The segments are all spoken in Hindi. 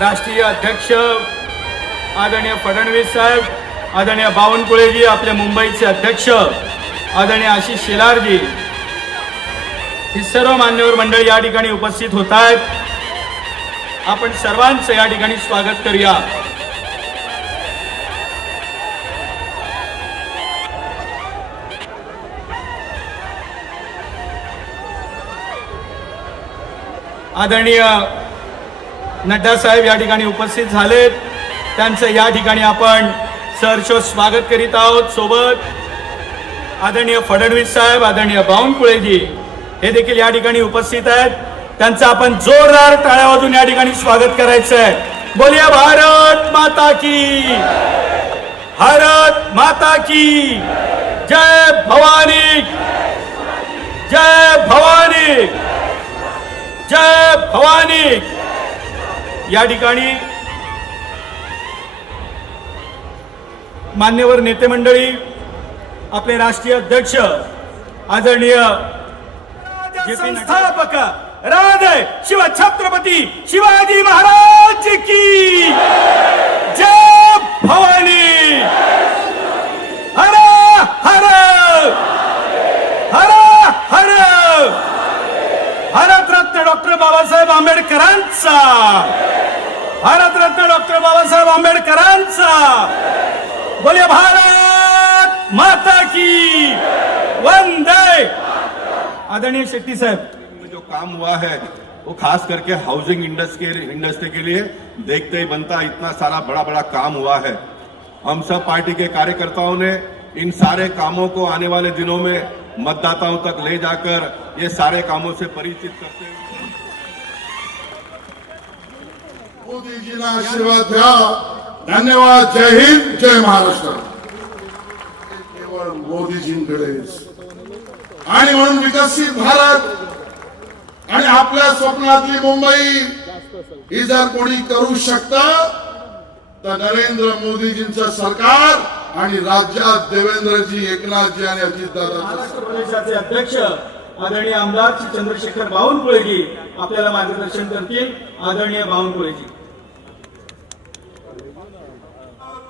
राष्ट्रीय अध्यक्ष आदरणीय फडणवीस साहेब, आदरणीय बावनकुळेजी, आपले मुंबईचे अध्यक्ष आदरणीय आशिष शेलारजी, ही सर्व मान्यवर मंडळी या ठिकाणी उपस्थित होत आहेत. आपण सर्वांचं या ठिकाणी स्वागत करूया. आदरणीय नड्डा साहेब या ठिकाणी उपस्थित झालेत. त्यांचं या ठिकाणी आपण सहर्ष स्वागत करीत आहोत. सोबत आदरणीय फडणवीस साहेब, आदरणीय बावनकुळेजी हे देखील या ठिकाणी उपस्थित आहेत. त्यांचं आपण जोरदार टाळ्या वाजवून या ठिकाणी स्वागत करायचं आहे. बोलिए भारत माता की, भारत माता की जय भवानी, जय भवानी, जय भवानी. या ठिकाणी मान्यवर नेते मंडळी, आपले राष्ट्रीय अध्यक्ष आदरणीय संस्थापक राजे शिव छत्रपती शिवाजी महाराज की जय भवानी. हर हर हर हर. भारतरत्न डॉक्टर बाबासाहेब आंबेडकरांचा, भारतरत्न डॉक्टर बाबासाहेब आंबेडकरांचा. बोलिए भारत माता की वंदे. आदरणीय शेट्टी साहब, जो काम हुआ है वो खास करके हाउसिंग इंडस्ट्री के लिए देखते ही बनता, इतना सारा बड़ा बड़ा काम हुआ है. हम सब पार्टी के कार्यकर्ताओं ने इन सारे कामों को आने वाले दिनों में मतदाताओं तक ले जाकर ये सारे कामों से परिचित करते हुए मोदी जी ने आशीर्वाद द्या. धन्यवाद. जय हिंद, जय महाराष्ट्र. केवळ मोदीजींकडेच. आणि म्हणून विकसित भारत आणि आपल्या स्वप्नातली मुंबई ही जर कोणी करू शकतं तर नरेंद्र मोदीजींचं सरकार आणि राज्यात देवेंद्रजी, एकनाथजी आणि अजितदादा. महाराष्ट्र प्रदेशाचे अध्यक्ष आदरणीय आमदार श्री चंद्रशेखर बावनकुळेजी आपल्याला मार्गदर्शन करतील. आदरणीय बावनकुळेजी.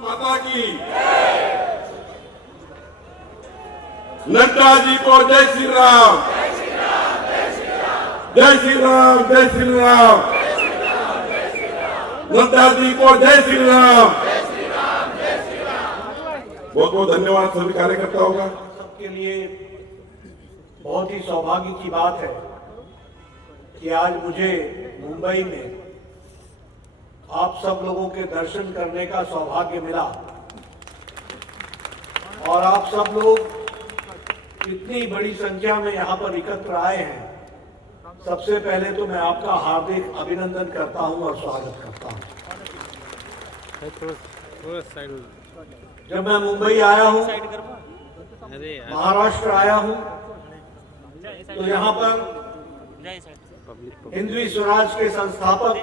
माता की नड्डा जी को जय श्री राम, जय श्री राम, जय श्री राम. नड्डा जी को जय श्री राम. बहुत बहुत धन्यवाद सभी कार्यकर्ताओं का. सबके लिए बहुत ही सौभाग्य की बात है कि आज मुझे मुंबई में आप सब लोगों के दर्शन करने का सौभाग्य मिला. और आप सब लोग इतनी बड़ी संख्या में यहाँ पर एकत्र आए हैं. सबसे पहले तो मैं आपका हार्दिक अभिनंदन करता हूँ और स्वागत करता हूँ. जब मैं मुंबई आया हूँ, महाराष्ट्र आया हूँ, तो यहाँ पर हिंदवी स्वराज के संस्थापक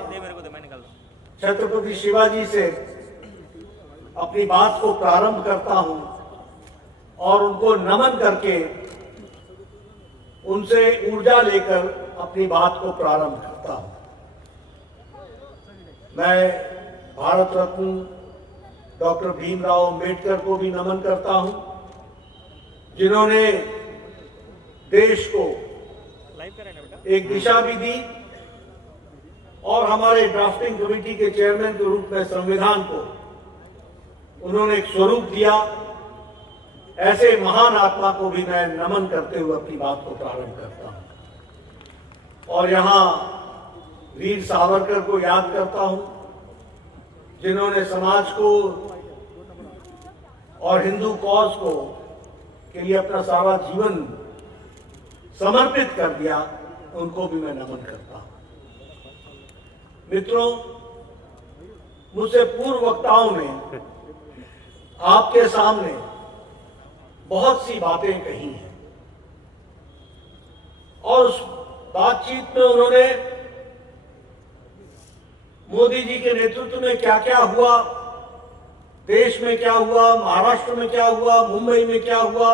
छत्रपति शिवाजी से अपनी बात को प्रारंभ करता हूँ और उनको नमन करके उनसे ऊर्जा लेकर अपनी बात को प्रारंभ करता हूँ. मैं भारत रत्न डॉक्टर भीमराव अंबेडकर को भी नमन करता हूं, जिन्होंने देश को एक दिशा भी दी और हमारे ड्राफ्टिंग कमेटी के चेयरमैन के रूप में संविधान को उन्होंने एक स्वरूप दिया. ऐसे महान आत्मा को भी मैं नमन करते हुए अपनी बात को प्रारंभ करता हूं. और यहां वीर सावरकर को याद करता हूं, जिन्होंने समाज को और हिंदू कॉज को के लिए अपना सारा जीवन समर्पित कर दिया. उनको भी मैं नमन करता हूं. मित्रों, मुझसे पूर्व वक्ताओं ने आपके सामने बहुत सी बातें कही हैं और उस बातचीत में उन्होंने मोदी जी के नेतृत्व में क्या क्या हुआ, देश में क्या हुआ, महाराष्ट्र में क्या हुआ, मुंबई में क्या हुआ,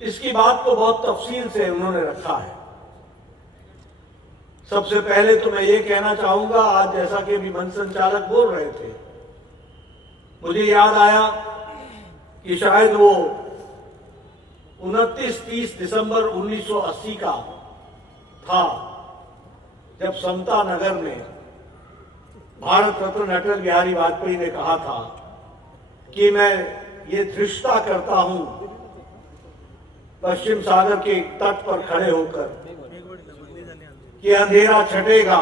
इसकी बात को बहुत तफसील से उन्होंने रखा है. सबसे पहले तो मैं ये कहना चाहूंगा, आज जैसा कि अभी मंच संचालक बोल रहे थे, मुझे याद आया कि शायद वो 29-30 दिसंबर 1980 का था, जब समता नगर में भारत रत्न अटल बिहारी वाजपेयी ने कहा था कि मैं ये धृष्टता करता हूं पश्चिम सागर के तट पर खड़े होकर कि अंधेरा छटेगा,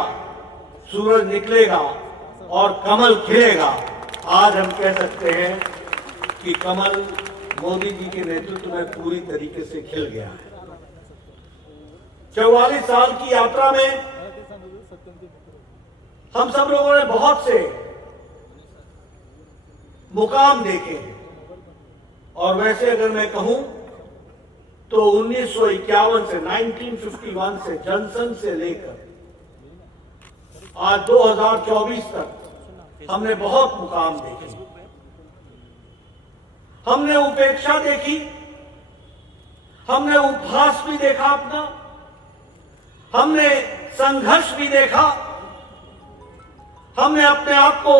सूरज निकलेगा और कमल खिलेगा। आज हम कह सकते हैं कि कमल मोदी जी के नेतृत्व में पूरी तरीके से खिल गया है। 44 साल की यात्रा में हम सब लोगों ने बहुत से मुकाम देखे हैं, और वैसे अगर मैं कहूं तो 1951 से 1951 से जनसंघ से लेकर आज 2024 तक हमने बहुत मुकाम देखे। हमने उपेक्षा देखी, हमने उपहास भी देखा अपना, हमने संघर्ष भी देखा, हमने अपने आप को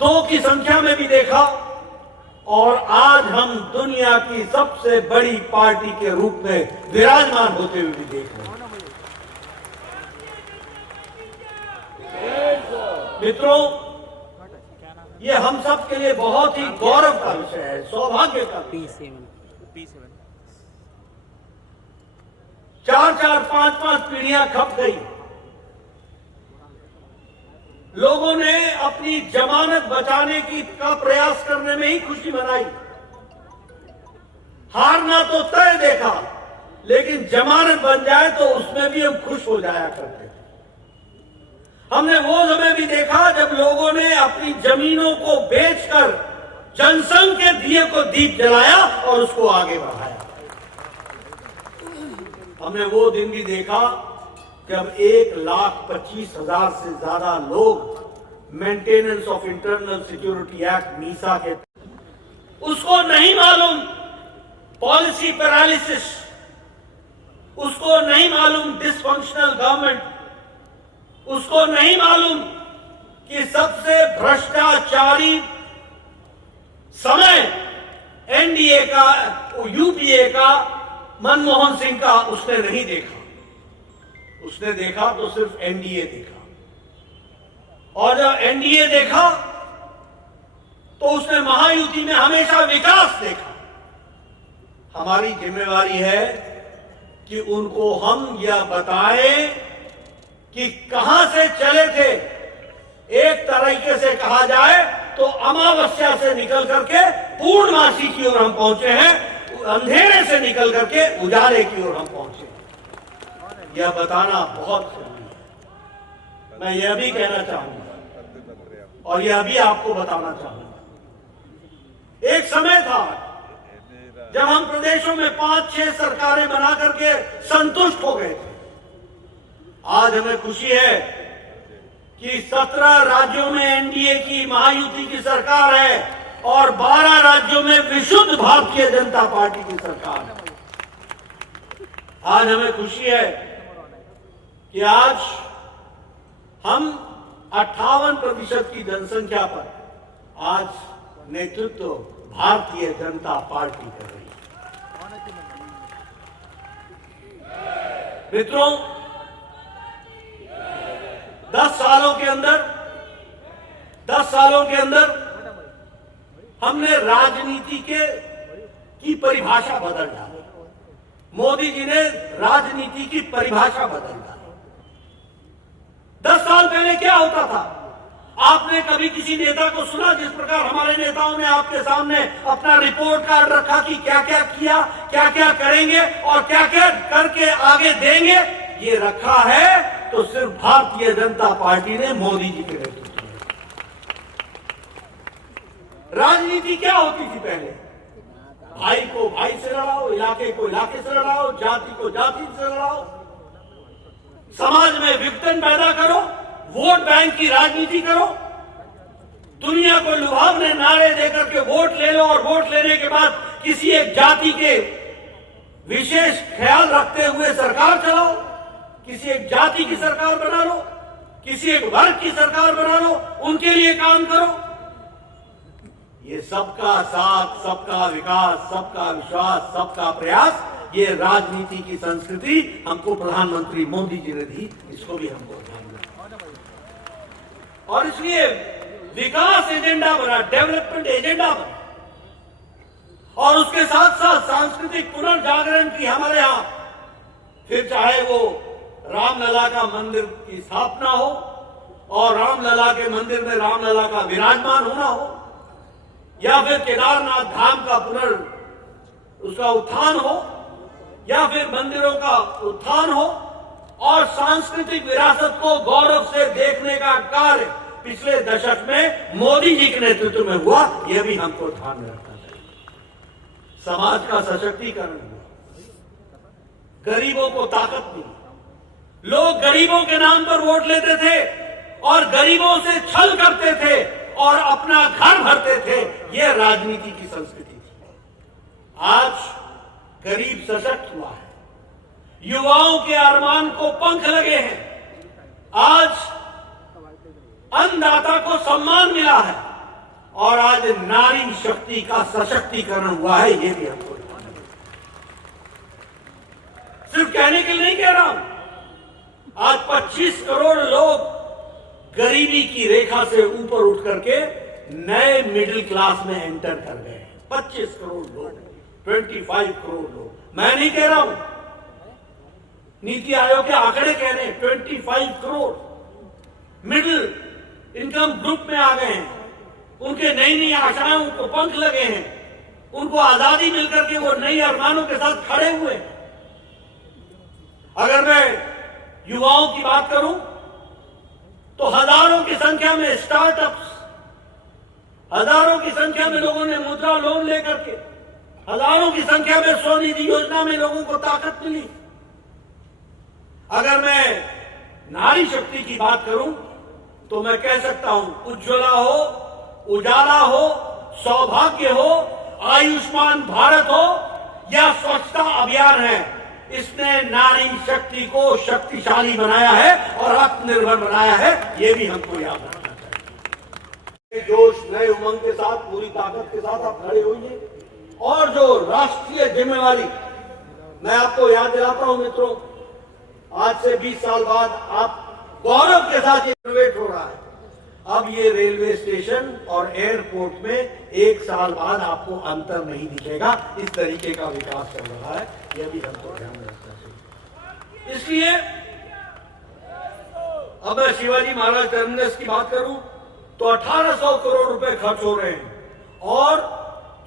2 की संख्या में भी देखा, और आज हम दुनिया की सबसे बड़ी पार्टी के रूप में विराजमान होते हुए भी देख रहे हैं। मित्रों, ये हम सब के लिए बहुत ही गौरव का विषय है, सौभाग्य का विषय है। 4-4, 5-5 पीढ़ियां खप गई। लोगों ने अपनी जमानत बचाने का प्रयास करने में ही खुशी मनाई। हारना तो तय देखा, लेकिन जमानत बन जाए तो उसमें भी हम खुश हो जाया करते थे। हमने वो समय भी देखा जब लोगों ने अपनी जमीनों को बेचकर जनसंघ के दिए को दीप जलाया और उसको आगे बढ़ाया। हमने वो दिन भी देखा जब 1,25,000 से ज्यादा लोग maintenance of internal security act Misa के, उसको नहीं मालूम पॉलिसी पैरालिसिस, उसको नहीं मालूम डिसफंक्शनल गवर्नमेंट, उसको नहीं मालूम कि सबसे भ्रष्टाचारी समय एनडीए का, यूपीए का, मनमोहन सिंह का उसने नहीं देखा। उसने देखा तो सिर्फ एनडीए देखा, और जब एनडीए देखा तो उसने महायुति में हमेशा विकास देखा। हमारी जिम्मेवारी है कि उनको हम यह बताएं कि कहां से चले थे। एक तरीके से कहा जाए तो अमावस्या से निकल करके पूर्णमासी की ओर हम पहुंचे हैं, अंधेरे से निकल करके उजाले की ओर हम पहुंचे। यह बताना बहुत जरूरी है। मैं यह भी कहना चाहूंगा और यह भी आपको बताना चाहूंगा, एक समय था जब हम प्रदेशों में 5-6 सरकारें बना करके संतुष्ट हो गए थे। आज हमें खुशी है कि 17 राज्यों में एनडीए की, महायुति की सरकार है और 12 राज्यों में विशुद्ध भारतीय जनता पार्टी की सरकार है। आज हमें खुशी है कि आज हम 58% की जनसंख्या पर आज नेतृत्व भारतीय जनता पार्टी कर रही है। मित्रों, 10 सालों के अंदर हमने राजनीति की परिभाषा बदल डाली। मोदी जी ने राजनीति की परिभाषा बदल डाली। 10 साल पहले क्या होता था? आपने कभी किसी नेता को सुना जिस प्रकार हमारे नेताओं ने आपके सामने अपना रिपोर्ट कार्ड रखा कि क्या क्या किया, क्या क्या करेंगे और क्या क्या करके आगे देंगे? ये रखा है तो सिर्फ भारतीय जनता पार्टी ने, मोदी जी के नेतृत्व में। राजनीति क्या होती थी पहले? भाई को भाई से लड़ाओ, इलाके को इलाके से लड़ाओ, जाति को जाति से लड़ाओ, समाज में विघटन पैदा करो, वोट बैंक की राजनीति करो, दुनिया को लुभावने नारे देकर के वोट ले लो और वोट लेने के बाद किसी एक जाति के विशेष ख्याल रखते हुए सरकार चलाओ। किसी एक जाति की सरकार बना लो, किसी एक वर्ग की सरकार बना लो, उनके लिए काम करो। ये सबका साथ, सबका विकास, सबका विश्वास, सबका प्रयास, ये राजनीति की संस्कृति हमको प्रधानमंत्री मोदी जी ने दी, इसको भी हमको ध्यान रखना। और इसलिए विकास एजेंडा बना, डेवलपमेंट एजेंडा बना, और उसके साथ साथ सांस्कृतिक पुनर्जागरण की हमारे यहां, फिर चाहे वो रामलला का मंदिर की स्थापना हो और रामलला के मंदिर में रामलला का विराजमान होना हो, या फिर केदारनाथ धाम का उसका उत्थान हो, या फिर मंदिरों का उत्थान हो, और सांस्कृतिक विरासत को गौरव से देखने का कार्य पिछले दशक में मोदी जी के नेतृत्व में हुआ, यह भी हमको ध्यान में रखना चाहिए। समाज का सशक्तिकरण हुआ, गरीबों को ताकत मिली। लोग गरीबों के नाम पर वोट लेते थे और गरीबों से छल करते थे और अपना घर भरते थे, यह राजनीति की संस्कृति थी। आज गरीब सशक्त हुआ है, युवाओं के अरमान को पंख लगे हैं, आज अन्नदाता को सम्मान मिला है, और आज नारी शक्ति का सशक्तिकरण हुआ है, यह भी हमको सिर्फ कहने के लिए नहीं कह रहा हूं। आज 25 करोड़ लोग गरीबी की रेखा से ऊपर उठ करके नए मिडिल क्लास में एंटर कर गए। 25 करोड़ लोग, 25 करोड़ लोग, मैं नहीं कह रहा हूं, नीति आयोग के आंकड़े कह रहे हैं। 25 करोड़ मिडिल इनकम ग्रुप में आ गए हैं, उनके नई नई आशाएं, उनको पंख लगे हैं, उनको आजादी मिलकर के वो नई अरमानों के साथ खड़े हुए हैं। अगर मैं युवाओं की बात करूं तो हजारों की संख्या में स्टार्टअप्स, हजारों की संख्या में लोगों ने मुद्रा लोन लेकर के, हजारों की संख्या में स्वनिधि योजना में लोगों को ताकत मिली। अगर मैं नारी शक्ति की बात करूं तो मैं कह सकता हूं, उज्ज्वला हो, उजाला हो, सौभाग्य हो, आयुष्मान भारत हो या स्वच्छता अभियान है, इसने नारी शक्ति को शक्तिशाली बनाया है और आत्मनिर्भर बनाया है, यह भी हमको याद रखना चाहिए। जोश, नए उमंग के साथ, पूरी ताकत के साथ आप खड़े होइए, और जो राष्ट्रीय जिम्मेवारी, मैं आपको याद दिलाता हूं मित्रों, आज से 20 साल बाद आप गौरव के साथ ये इनोवेट हो रहा है। अब ये रेलवे स्टेशन और एयरपोर्ट में 1 साल बाद आपको अंतर नहीं दिखेगा, इस तरीके का विकास चल रहा है, यह भी हमको ध्यान रखना चाहिए। इसलिए अब मैं शिवाजी महाराज टर्मिनस की बात करूं तो 1800 करोड़ रुपए खर्च हो रहे हैं, और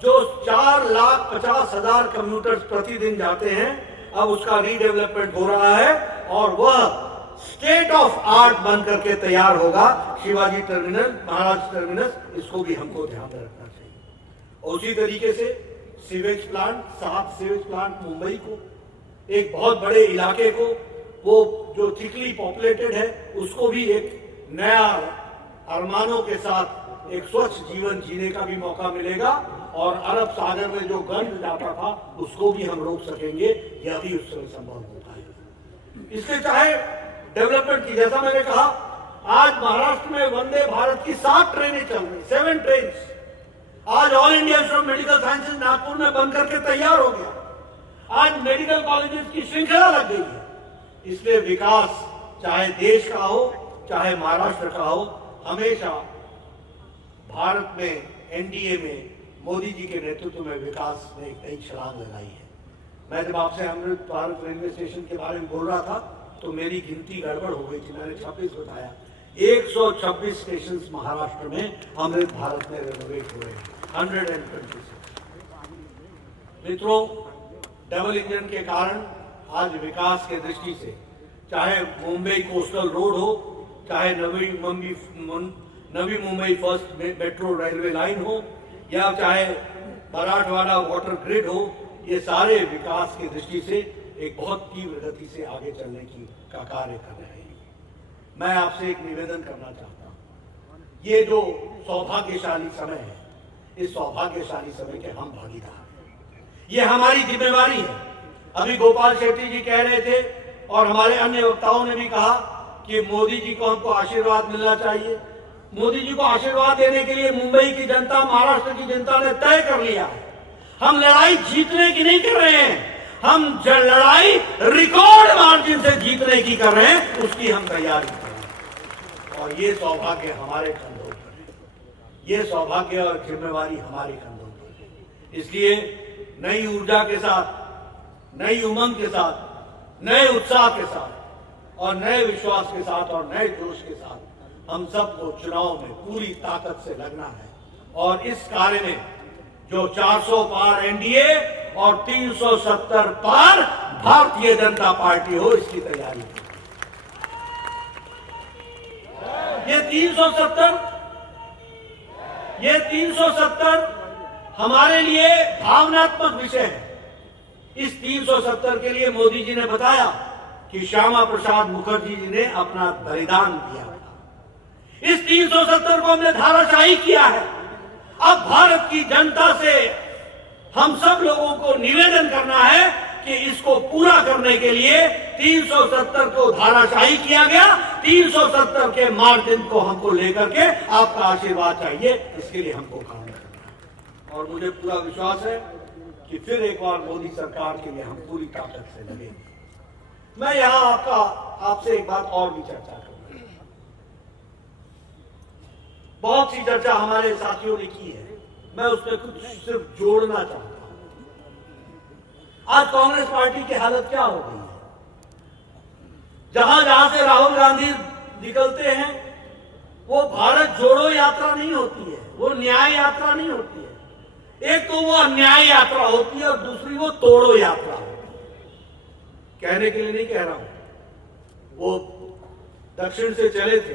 जो 4,50,000 कम्यूटर्स प्रतिदिन जाते हैं, अब उसका रीडेवलपमेंट हो रहा है और वह स्टेट ऑफ आर्ट बन करके तैयार होगा। शिवाजी टर्मिनस, महाराज टर्मिनस, इसको भी हमको ध्यान में रखना चाहिए। और उसी तरीके से sewage plant, 7 sewage plant Mumbai को, एक बहुत बड़े इलाके को, वो जो थिकली पॉपुलेटेड है, उसको भी एक नया अरमानों के साथ एक स्वच्छ जीवन जीने का भी मौका मिलेगा, और अरब सागर में जो गंद जाता था उसको भी हम रोक सकेंगे, यह भी उस समय संभव होता है। इसलिए चाहे डेवलपमेंट की, जैसा मैंने कहा, आज महाराष्ट्र में वंदे भारत की 7 ट्रेनें चल रही, 7 ट्रेन आज all India institute of medical sciences Nagpur में बन करके तैयार हो गया। आज मेडिकल कॉलेजेस की श्रृंखला लग गई है। इसलिए विकास चाहे देश का हो, चाहे महाराष्ट्र का हो, हमेशा भारत में, एनडीए में, मोदी जी के नेतृत्व में विकास ने एक नई छलांग लगाई है। मैं जब आपसे अमृत भारत रेलवे स्टेशन के बारे में बोल रहा था तो मेरी गिनती गड़बड़ हो गई थी, मैंने 26 बताया। 126 स्टेशन महाराष्ट्र में अमृत भारत में रेनोवेट हुए हैं, 126। मित्रों, डबल इंजन के कारण आज विकास के दृष्टि से, चाहे मुंबई कोस्टल रोड हो, चाहे Navi Mumbai first metro railway line हो, या चाहे मराठवाड़ा वाटर ग्रिड हो, ये सारे विकास की दृष्टि से एक बहुत तीव्र गति से आगे चलने का कार्य कर रहे हैं। मैं आपसे एक निवेदन करना चाहता हूं, ये जो सौभाग्यशाली समय है, इस सौभाग्यशाली समय के हम भागीदार हैं, ये हमारी जिम्मेवारी है। अभी गोपाल शेट्टी जी कह रहे थे और हमारे अन्य वक्ताओं ने भी कहा कि मोदी जी को हमको आशीर्वाद मिलना चाहिए। मोदी जी को आशीर्वाद देने के लिए मुंबई की जनता, महाराष्ट्र की जनता ने तय कर लिया है। हम लड़ाई जीतने की नहीं कर रहे हैं, हम लड़ाई रिकॉर्ड मार्जिन से जीतने की कर रहे हैं, उसकी हम तैयारी कर रहे हैं। और ये सौभाग्य हमारे कंधों पर है, ये सौभाग्य और जिम्मेवारी हमारे कंधों पर है। इसलिए नई ऊर्जा के साथ, नई उमंग के साथ, नए उत्साह के साथ और नए विश्वास के साथ और नए जोश के साथ हम सबको चुनाव में पूरी ताकत से लगना है और इस कार्य में जो 400 पार एनडीए और 370 पार भारतीय जनता पार्टी हो, इसकी तैयारी है। ये 370 हमारे लिए भावनात्मक विषय है। इस 370 के लिए मोदी जी ने बताया कि श्यामा प्रसाद मुखर्जी जी ने अपना बलिदान दिया। इस 370 को हमने धाराशाही किया है। अब भारत की जनता से हम सब लोगों को निवेदन करना है कि इसको पूरा करने के लिए 370 को धाराशाही किया गया, 370 के मार्जिन को हमको लेकर के आपका आशीर्वाद चाहिए, इसके लिए हमको काम करना है। और मुझे पूरा विश्वास है कि फिर एक बार मोदी सरकार के लिए हम पूरी ताकत से लगेंगे। मैं यहां आपसे एक बात और भी चर्चा करूंगा। बहुत सी चर्चा हमारे साथियों ने की है, मैं उसमें कुछ सिर्फ जोड़ना चाहता हूं। आज कांग्रेस पार्टी की हालत क्या हो गई है? जहां जहां से राहुल गांधी निकलते हैं वो भारत जोड़ो यात्रा नहीं होती है, वो न्याय यात्रा नहीं होती है। एक तो वो अन्याय यात्रा होती है और दूसरी वो तोड़ो यात्रा होती है। कहने के लिए नहीं कह रहा हूं, वो दक्षिण से चले थे,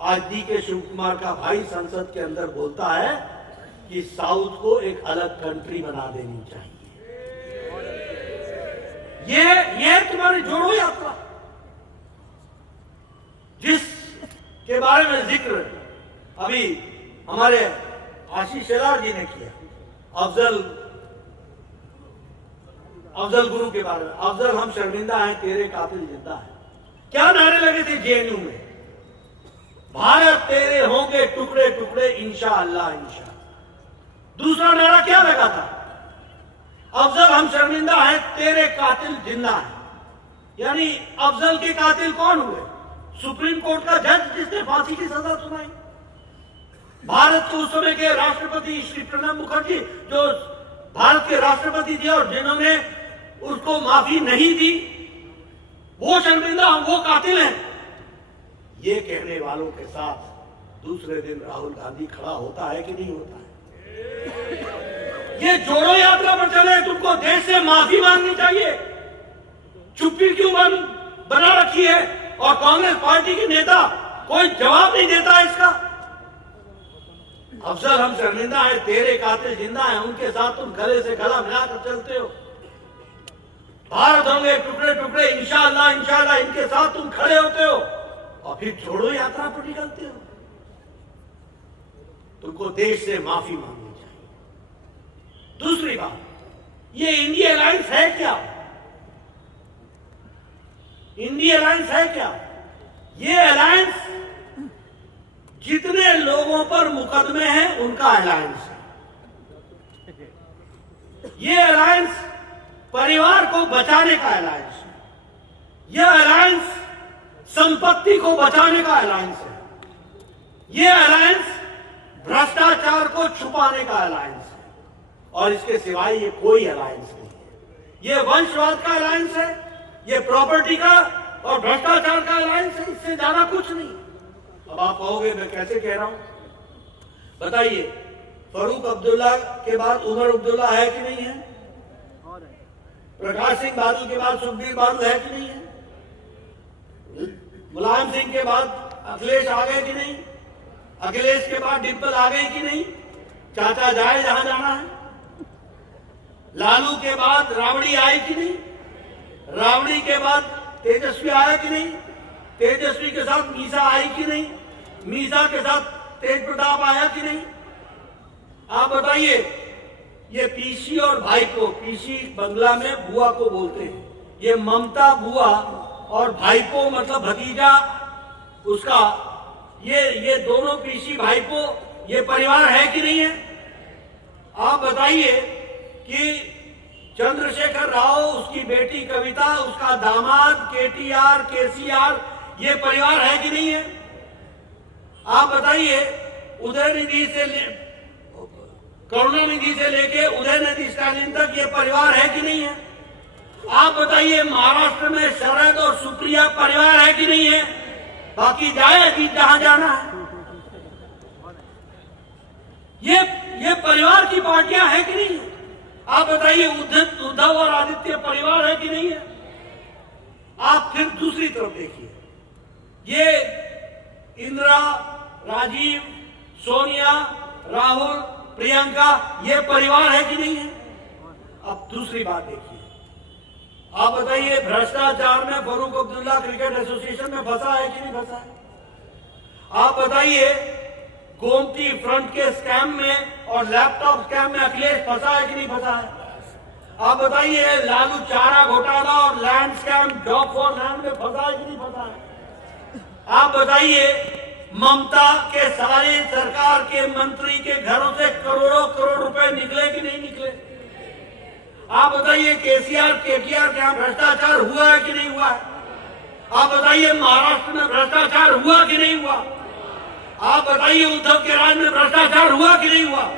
आज DK शिव कुमार का भाई संसद के अंदर बोलता है कि साउथ को एक अलग कंट्री बना देनी चाहिए। ये तुम्हारी जोड़ो यात्रा, जिसके बारे में जिक्र अभी हमारे आशीष शेलार जी ने किया, अफजल गुरु के बारे में। अफजल हम शर्मिंदा हैं, तेरे कातिल जिंदा है। क्या नारे लगे थे JNU में? भारत तेरे होंगे टुकड़े टुकड़े इंशाअल्लाह इंशाअल्लाह। दूसरा नारा क्या लगा था? अफजल हम शर्मिंदा हैं, तेरे कातिल जिंदा है। यानी अफजल के कातिल कौन हुए? सुप्रीम कोर्ट का जज जिसने फांसी की सजा सुनाई। भारत के उस समय के राष्ट्रपति श्री प्रणब मुखर्जी, जो भारत के राष्ट्रपति थे और जिन्होंने उसको माफी नहीं दी, वो शर्मिंदा, वो कातिल हैं। ये कहने वालों के साथ दूसरे दिन राहुल गांधी खड़ा होता है कि नहीं होता है? ये जोड़ो यात्रा पर चले, तुमको देश से माफी मांगनी चाहिए। चुप्पी क्यों बना रखी है? और कांग्रेस पार्टी के नेता कोई जवाब नहीं देता इसका। अफजल हम शर्मिंदा है, तेरे कातिल जिंदा है, उनके साथ तुम गले से गला मिलाकर चलते हो। भारत होंगे टुकड़े टुकड़े इंशाअल्लाह इंशाअल्लाह, इनके साथ तुम खड़े होते हो और फिर छोड़ो यात्रा पर निकलते हो। तुमको देश से माफी मांगनी चाहिए। दूसरी बात, ये इंडिया अलायंस है क्या? इंडिया अलायंस है क्या? ये अलायंस जितने लोगों पर मुकदमे हैं उनका अलायंस है। ये अलायंस परिवार को बचाने का अलायंस है। यह अलायंस संपत्ति को बचाने का अलायंस है। यह अलायंस भ्रष्टाचार को छुपाने का अलायंस है। और इसके सिवाय ये कोई अलायंस नहीं है। ये वंशवाद का अलायंस है, ये प्रॉपर्टी का और भ्रष्टाचार का अलायंस है, इससे ज्यादा कुछ नहीं। अब आप कहोगे मैं कैसे कह रहा हूं? बताइए, फरूक अब्दुल्ला के बाद उमर अब्दुल्ला है कि नहीं है? प्रकाश सिंह बादल के बाद सुखबीर बादल है कि नहीं है? मुलायम सिंह के बाद अखिलेश आ गए कि नहीं? अखिलेश के बाद डिम्पल आ गई कि नहीं? चाचा जाए जहां जाना है। लालू के बाद राबड़ी आई कि नहीं? राबड़ी के बाद तेजस्वी आया कि नहीं? तेजस्वी के साथ मीसा आई कि नहीं? मीसा के साथ तेज प्रताप आया कि नहीं? आप बताइए। ये पीसी और भाई को, पीसी बंगला में बुआ को बोलते हैं, ये ममता बुआ और भाईपो मतलब भतीजा उसका, ये दोनों पीसी भाईपो, ये परिवार है कि नहीं है? आप बताइए कि चंद्रशेखर राव, उसकी बेटी कविता, उसका दामाद केटीआर, केसीआर, ये परिवार है कि नहीं है? आप बताइए उदयनिधि से करुणानिधि से लेके उदयनिधि स्टालिन तक ये परिवार है कि नहीं है? आप बताइए महाराष्ट्र में शरद और सुप्रिया परिवार है कि नहीं है? बाकी जाए अजीत जहां जाना है। ये परिवार की पार्टियां है कि नहीं है? आप बताइए उद्धव और आदित्य परिवार है कि नहीं है? आप फिर दूसरी तरफ देखिए, ये इंदिरा, राजीव, सोनिया, राहुल, प्रियंका, ये परिवार है कि नहीं है? अब दूसरी बात देखिए, आप बताइए भ्रष्टाचार में फरूक अब्दुल्ला क्रिकेट एसोसिएशन में फंसा है कि नहीं फंसा है? आप बताइए गोमती फ्रंट के स्कैम में और लैपटॉप स्कैम में अखिलेश फंसा है कि नहीं फंसा है? आप बताइए लालू चारा घोटाला और land scam, job for land में फंसा है कि नहीं फंसा है? आप बताइए ममता के सारे सरकार के मंत्री के घरों से करोड़ों करोड़ रुपए निकले कि नहीं निकले? आप बताइए केसीआर, केटीआर के यहाँ भ्रष्टाचार हुआ है कि नहीं हुआ है? आप बताइए महाराष्ट्र में भ्रष्टाचार हुआ कि नहीं हुआ? आप बताइए उद्धव के राज में भ्रष्टाचार हुआ कि नहीं हुआ?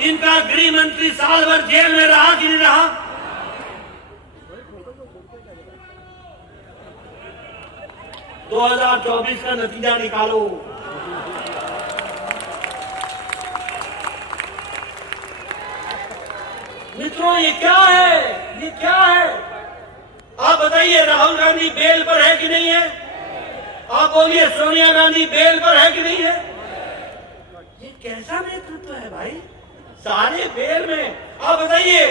इनका गृह मंत्री साल भर जेल में रहा कि नहीं रहा? तो 2024 का नतीजा निकालो। मित्रों ये क्या है? ये क्या है? आप बताइए राहुल गांधी बेल पर है कि नहीं है? आप बोलिए सोनिया गांधी बेल पर है कि नहीं है? ये कैसा नेतृत्व है भाई? सारे बेल में। आप बताइए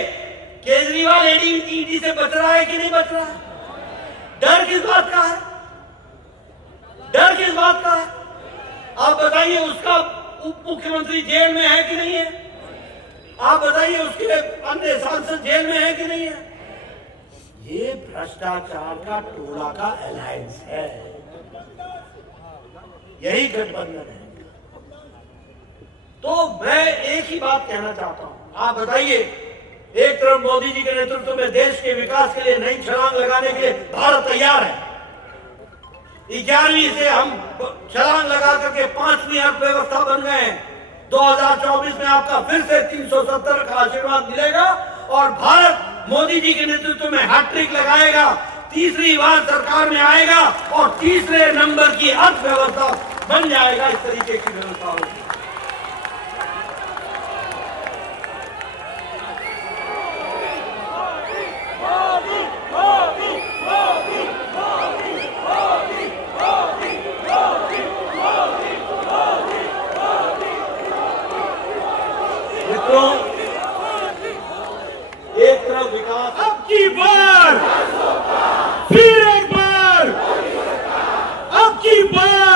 केजरीवाल ईडी से बच रहा है कि नहीं बच रहा है? डर किस बात का है? डर किस बात का है? आप बताइए उसका उप मुख्यमंत्री जेल में है कि नहीं है? आप बताइए उसके अन्य सांसद जेल में है कि नहीं है? ये भ्रष्टाचार का टोला का अलायंस है, यही गठबंधन है। तो मैं एक ही बात कहना चाहता हूं, आप बताइए एक तरफ मोदी जी के नेतृत्व में देश के विकास के लिए नई छलांग लगाने के लिए भारत तैयार है। 11वीं से हम छलांग लगा करके 5वीं अर्थव्यवस्था बन गए हैं। 2024 में आपका फिर से 370 का आशीर्वाद मिलेगा और भारत मोदी जी के नेतृत्व में हैट्रिक लगाएगा, तीसरी बार सरकार में आएगा और तीसरे नंबर की अर्थव्यवस्था बन जाएगा। इस तरीके की व्यवस्था होगी। एक तरफ विकास, अब की बार फिर एक बार, अब की बार